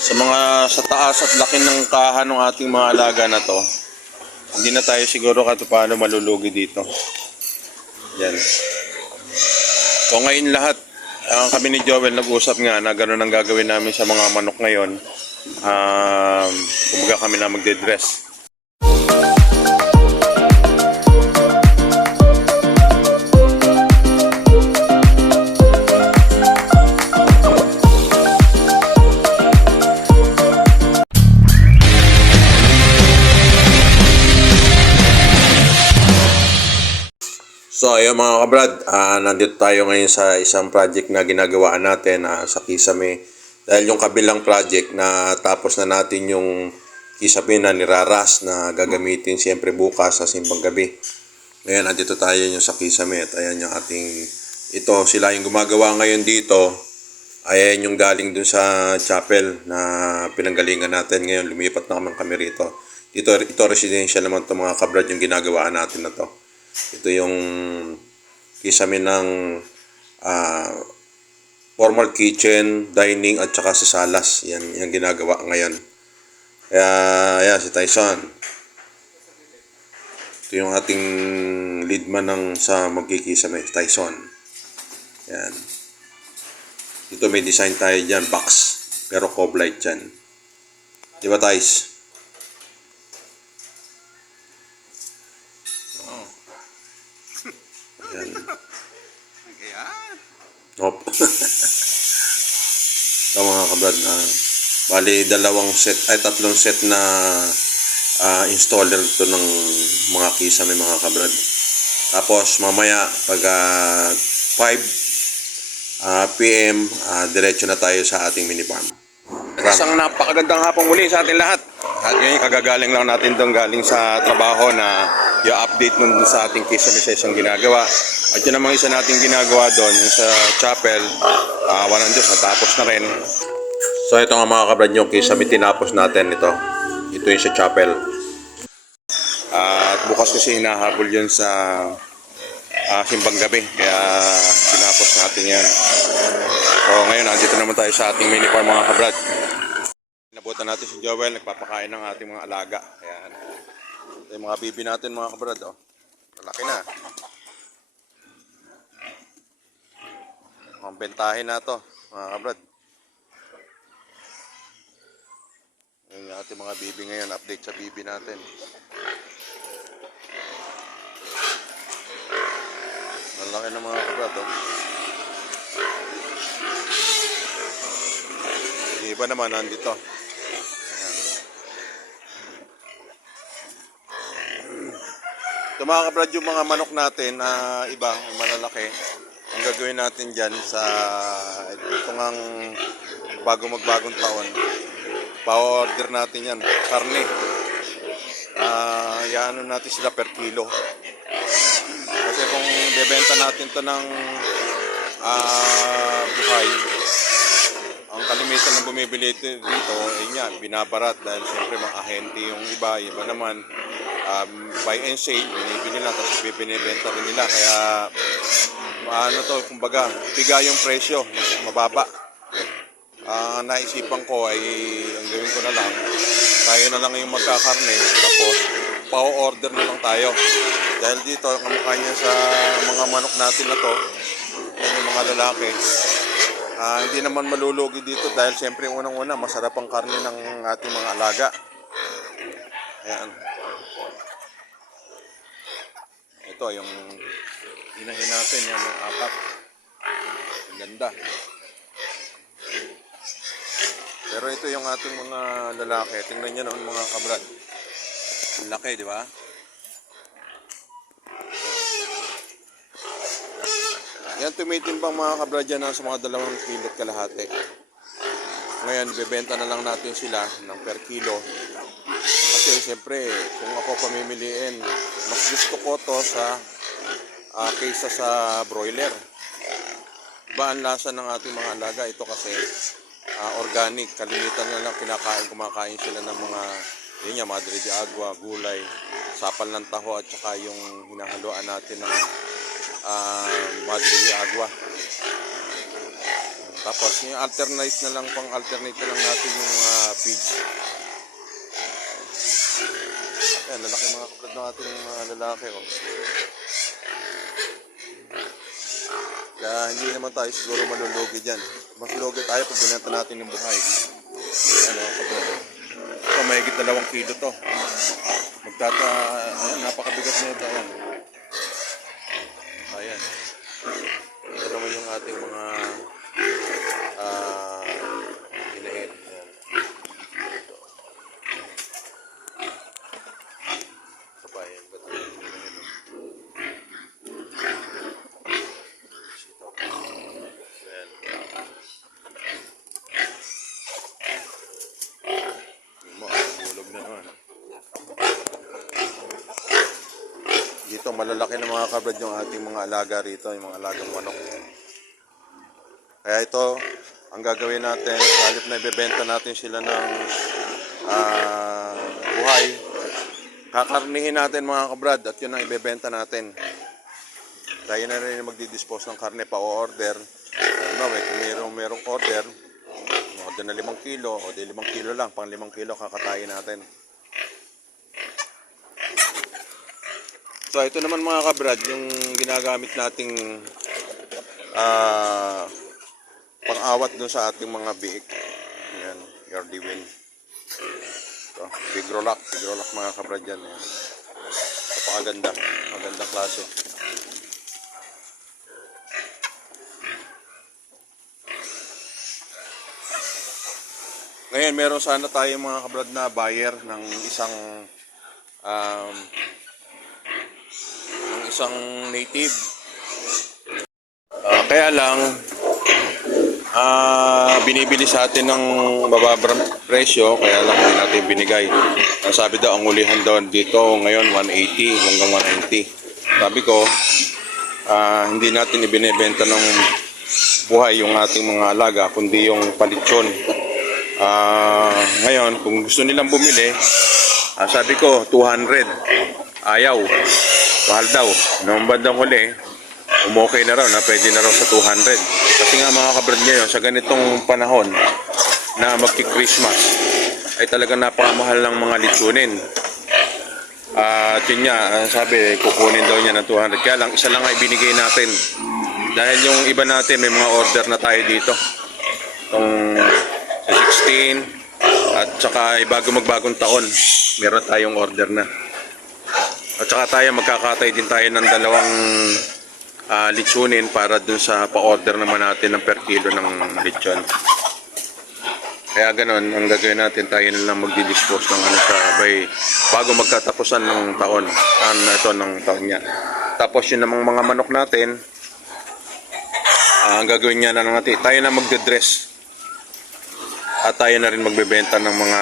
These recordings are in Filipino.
Sa mga sa taas at laki ng kaha ng ating mga alaga na to, hindi na tayo siguro kahit paano malulugi dito. Yan. So ngayon lahat, kami ni Joel nag-usap nga na gano'n ang gagawin namin sa mga manok ngayon. Kumbaga kami na magde-dress. So ayun mga kabrad, nandito tayo ngayon sa isang project na ginagawaan natin sa Kisame. Dahil yung kabilang project na tapos na natin yung Kisame na niraras na gagamitin siyempre bukas sa simbang gabi. Ngayon nandito tayo yung sa Kisame at ayan yung ating, ito sila yung gumagawa ngayon dito. Ayan yung galing dun sa chapel na pinanggalingan natin. Ngayon lumipat na kami rito. Ito residential naman to mga kabrad yung ginagawaan natin na to. Ito yung Kisame ng formal kitchen, dining at saka sa salas. Yan yung ginagawa ngayon. Kaya ayan si Tyson. Ito yung ating leadman ng sa magkikisame, Tyson. Yan. Ito may design tayo dyan, box. Pero cove light dyan. Di ba Tys? Yan. Hop. Ito mga kabrad na bali tatlong set na installer to ng mga Kisame mga kabrad. Tapos mamaya pag 5 PM diretso na tayo sa ating mini farm. Isang napakagandang hapong muli sa ating lahat. At ngayon kagagaling lang natin doon galing sa trabaho na i-update nun sa ating Kisame sa isang ginagawa. At yun namang isa nating ginagawa doon sa chapel. Walang Diyos, natapos na rin. So ito nga mga kabrad yung Kisame tinapos natin ito. Ito yung sa chapel. At bukas kasi hinahabol yun sa simbang gabi. Kaya tinapos natin yan. So ngayon nandito naman tayo sa ating mini farm mga kabrad. Nabutan natin si Joel, nagpapakain ng ating mga alaga. Ayan. Ito yung mga bibi natin mga kabrad. Oh. Malaki na. Ang bentahin na to mga kabrad. Ayan yung ating mga bibi ngayon. Update sa bibi natin. Malaki na mga kabrad. Oh. Iba naman nandito. Ito mga kabrad yung mga manok natin na iba, malalaki. Ang gagawin natin dyan sa ito ngang magbagong taon. Pa-order natin yan, karne. Yaano natin sila per kilo. Kasi kung bebenta natin to ng buhay, ang kalimitan ng bumibili dito ay yan, binabarat dahil siyempre mga ahente yung iba naman buy and sale, binibili lang tapos binibenta rin nila kaya kumbaga piga yung presyo, mas mababa. Naisipan ko ay ang gawin ko na lang, tayo na lang yung magkakarne tapos pa-order na lang tayo dahil dito kamukha niya sa mga manok natin na to, yung mga lalaki. Hindi naman malulugi dito dahil siyempre unang-una masarap ang karne ng ating mga alaga. Ayan. Ito yung inahin natin, yan yung 4. Ang ganda. Pero ito yung ating mga lalaki. Tingnan nyo naman mga kabrad. Ang laki, di ba? Yan tumitimbang mga kabrad yan sa mga 2 kilot kalahati. Ngayon, bebenta na lang natin sila ng per kilo. Kasi siyempre, kung ako pamimiliin, mas gusto ko to sa kaysa sa broiler. Iba ang lasa ng ating mga alaga. Ito kasi organic. Kalimitan na lang kumakain sila ng mga yun nga, madre de agua, gulay, sapal ng taho at saka yung hinahaluan natin ng madre de agua. Tapos yung alternate na lang, pang-alternate na lang natin yung feed. Ayan, lalaki mga kabrad ng ating mga lalaki. Oh. Kaya hindi naman tayo siguro malulugi dyan. Mas lugi tayo pag binenta natin yung buhay. Ayan mga kabrad. Ito, mahigit 2 kilo to. Ayan, napakabigat na ito. Ayan. Ayan. Ito naman yung ating mga inahin. Ayan. Ito pa, ayan. Ba't ito yung inahin? Ayan. Bulog na naman. Dito malalaki na mga kabrad yung ating mga alaga rito, yung mga alagang manok. Kaya ito, ang gagawin natin, halip na ibebenta natin sila ng buhay, kakarnihin natin mga kabrad at yun ang ibebenta natin. Tayo na rin magdi-dispose ng karne pa o order. Ano, kung merong order, order na 5 kilo o di 5 kilo lang, pang 5 kilo kakatayin natin. So ito naman mga kabrad, yung ginagamit nating pang-awat dun sa ating mga biik. Ayan, Yardi Wind. Ito, Pigrolac mga kabrad yan. Ayan. Napakaganda, magandang klase. Ngayon, meron sana tayo mga kabrad na buyer ng isang native. Kaya lang binibili sa atin ng bababang presyo, kaya lang hindi natin binigay. Ang sabi daw, ang ulihan daw dito ngayon 180 hanggang 190. Sabi ko, hindi natin ibinebenta ng buhay yung ating mga alaga, kundi yung palitsyon. Ngayon, kung gusto nilang bumili, sabi ko 200. Ayaw, mahal daw. Noong bandang huli, umokay na raw na pwede na raw sa 200. Kasi nga mga kabrad ngayon, sa ganitong panahon na magki-Christmas, ay talagang napakamahal ng mga litsunin. At yun nga, sabi, kukunin daw niya ng 200. Kaya lang, isa lang ay binigay natin. Dahil yung iba natin, may mga order na tayo dito. Itong sa 16, at saka bago magbagong taon, meron tayong order na. At saka tayo, magkakatay din tayo ng 2 litsunin para dun sa pa-order naman natin ng per kilo ng lechon. Kaya ganun, ang gagawin natin, tayo na lang magdi-dispose ng bago magkatapusan ng taon. Ng taon niya. Tapos yun namang mga manok natin, ang gagawin niya na lang natin, tayo na magde-dress. At tayo na rin magbebenta ng mga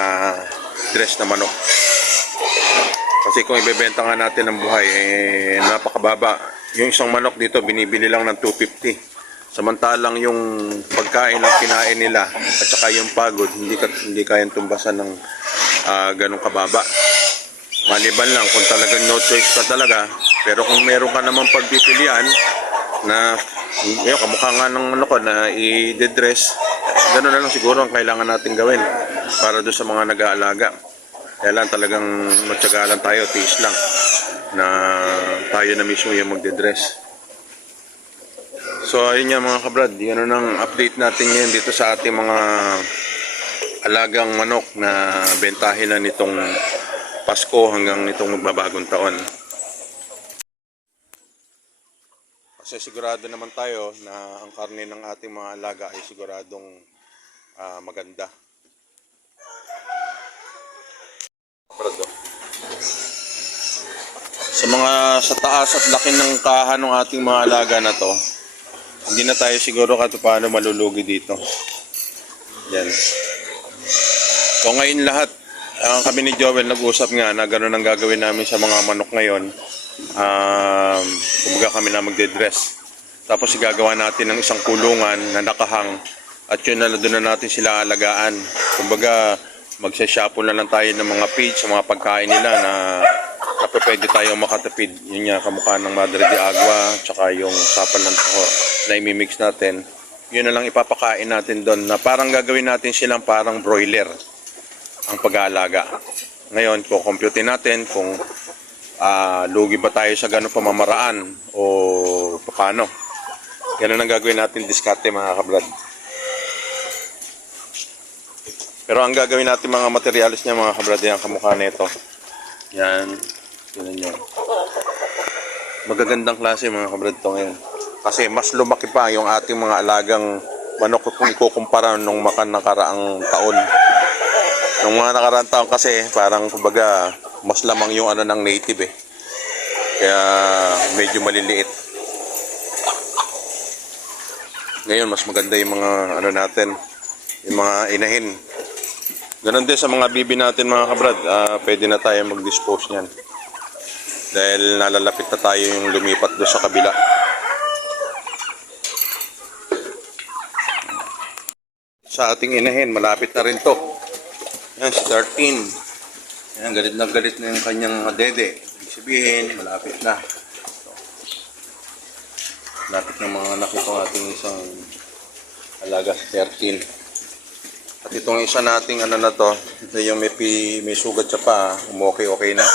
dress na manok. Kasi kung ibebenta nga natin ng buhay, napakababa. Yung isang manok dito, binibili lang ng 250. Samantalang yung pagkain ng kinain nila at saka yung pagod, hindi kayang tumbasan ng ganong kababa. Maliban lang kung talagang no choice ka talaga. Pero kung meron ka naman pagpipilian na kamukha nga ng na i-dress, gano'n na lang siguro ang kailangan natin gawin para doon sa mga nag-aalaga. Kaya lang talagang matyaga lang tayo, tiis lang na tayo na mismo yung magde-dress. So ayun nga mga kabrad, yun ang update natin ngayon dito sa ating mga alagang manok na bentahin na nitong Pasko hanggang nitong magbabagong taon. Kasi sigurado naman tayo na ang karne ng ating mga alaga ay siguradong maganda. Sa taas at laki ng kahan ng ating mga alaga na to, hindi na tayo siguro paano malulugi dito. Yan. So ngayon lahat, kami ni Joel nag-usap nga na gano'n ang gagawin namin sa mga manok ngayon. Kumbaga kami na magde-dress. Tapos igagawa natin ng isang kulungan na nakahang at yun na doon na natin sila alagaan. Kumbaga magsashapo na lang tayo ng mga feed sa mga pagkain nila na pwede tayong makatipid. Yun nga, kamukha ng Madre de Agua tsaka yung sapal ng taho na imimix natin. yun na lang ipapakain natin doon na parang gagawin natin silang parang broiler ang pag-aalaga. Ngayon, kukumputin natin kung lugi ba tayo sa ganong pamamaraan o paano. Ganun ang gagawin natin diskarte mga kabrad. Pero ang gagawin natin mga materialis niya mga kabrad, yan kamukha nito. Yan, tingnan nyo. Magagandang klase mga kabrad to ngayon. Kasi mas lumaki pa yung ating mga alagang manok kung ikukumpara nung nakaraang taon. Nung mga nakaraang taon kasi parang kumbaga mas lamang yung ano ng native eh. Kaya medyo maliliit. Ngayon mas maganda yung mga ano natin, yung mga inahin. Ganon din sa mga bibi natin mga kabrad, pwede na tayo mag-dispose niyan. Dahil nalalapit na tayo yung lumipat doon sa kabila. Sa ating inahin, malapit na rin to. Yan, si 13. Yan, galit na yung kanyang dede. Ibig sabihin, malapit na. So, malapit na mga anak itong ating isang alaga, 13. At itong isa nating ano na to, ito yung may sugat siya pa, okay na.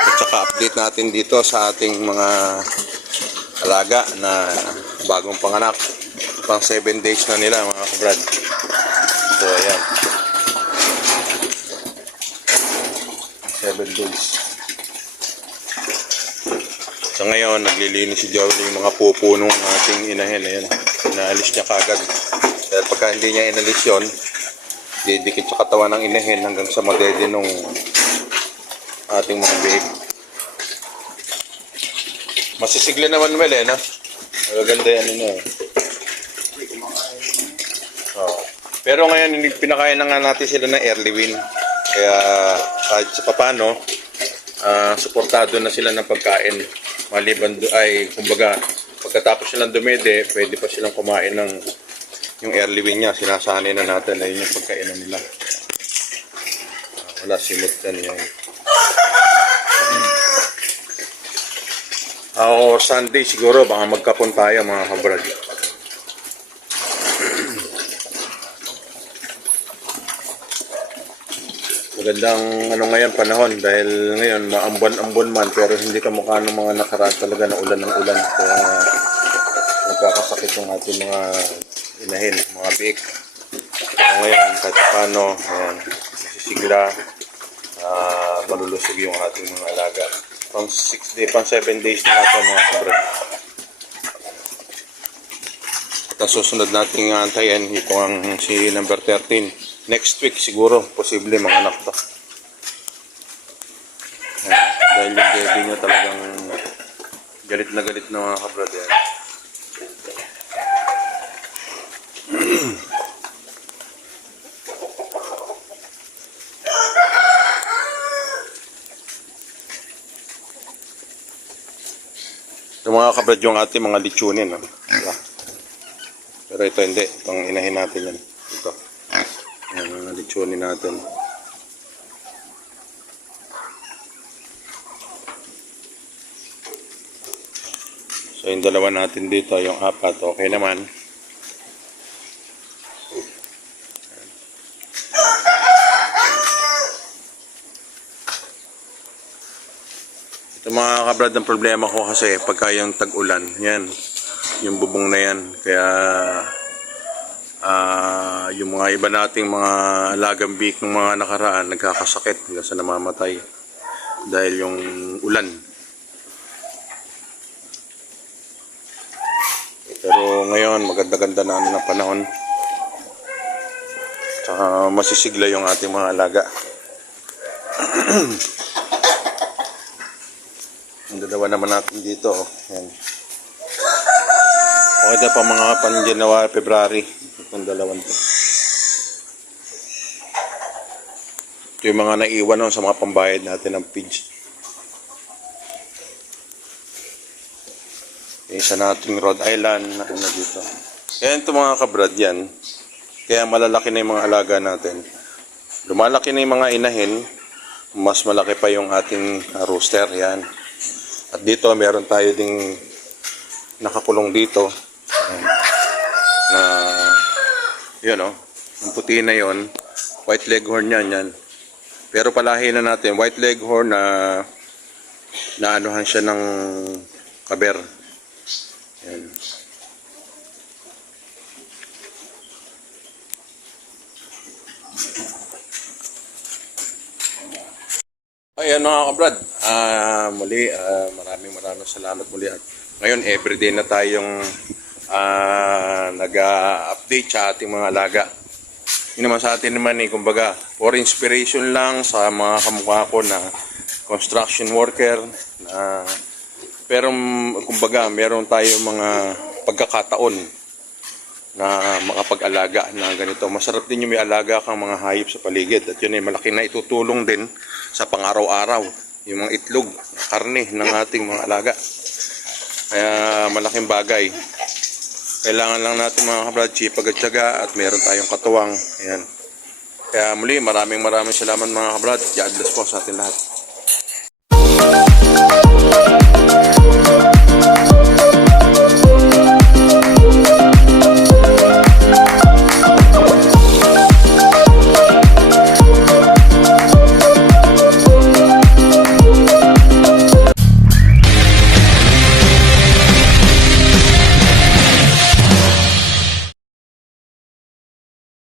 At saka update natin dito sa ating mga alaga na bagong panganak. Pang 7 days na nila mga kabrad. So ayan. 7 days. So ngayon, naglilinis si Joel yung mga pupo ng ating inahin. Ayan. Inaalis niya kagad. Dahil pagka hindi niya inalis yun, didikit sa katawan ng inahin hanggang sa madede nung ating mga big. Masisigla naman well eh, no? Maganda yan ano. Oh. Pero ngayon, pinakain na nga natin sila ng early win. Kaya kahit sa papano, suportado na sila ng pagkain. Maliban ay, kumbaga, pagkatapos silang dumede, pwede pa silang kumain ng yung early win niya. Sinasanay na natin na yun yung pagkainan nila. Wala simot yan yan. Ako, Sunday siguro, baka magkapon tayo mga kabrad. Magandang ano ngayon panahon dahil ngayon maambon-ambon man pero hindi kamukha ng mga nakaraan talaga na ulan ng ulan. Kaya magkakasakit yung ating mga inahin, mga biik. So ngayon kahit paano, ayan, masisigla, malulusog yung ating mga alaga. Pang 6 days, pang 7 days na ito mga kabrad. At ang susunod nating antayin, ito ang si number 13. Next week siguro, posible mga anak to. Dahil yung baby niya talagang galit na mga kabrad yan. Yung mga kabrad yung ating mga litsunin. No? Pero ito hindi. Itong inahin natin yan. Ito. Yung mga litsunin natin. So yung dalawa natin dito, yung apat, okay naman. Ito mga kabrad, ang problema ko kasi pagka yung tag-ulan, yan, yung bubong na yan. Kaya yung mga iba nating mga alagang biik ng mga nakaraan, nagkakasakit hanggang sa namamatay dahil yung ulan. Pero ngayon, maganda-ganda na ng panahon. Tsaka masisigla yung ating mga alaga. Ang dalawa naman natin dito. Yan. Okay na pa mga pan-January, February. Itong dalawang to. Ito yung mga naiwan sa mga pambayad natin ng feeds. Yung isa nating Rhode Island. Ano dito. Yan ito mga kabrad yan. Kaya malalaki na yung mga alaga natin. Lumalaki na yung mga inahin. Mas malaki pa yung ating rooster. Yan. At dito meron tayo ding nakakulong dito. na yun oh, yung puti na yon, white leghorn yan. Pero palahin na natin, white leghorn na naanuhan siya ng kaber. Yan. Ayan mga kabrad, muli maraming salamat muli. At ngayon everyday na tayong nag-update sa ating mga alaga. Yun naman sa atin naman kumbaga, for inspiration lang sa mga kamukha ko na construction worker. Pero kumbaga, meron tayong mga pagkakataon na makapag-alaga na ganito. Masarap din yung may alaga kang mga hayop sa paligid. At yun ay malaki na itutulong din sa pang-araw-araw. Yung mga itlog, karne ng ating mga alaga. Kaya malaking bagay. Kailangan lang natin mga kabrad, sipag at tiyaga at meron tayong katuwang. Ayan. Kaya muli, maraming salamat mga kabrad. God bless po sa atin lahat.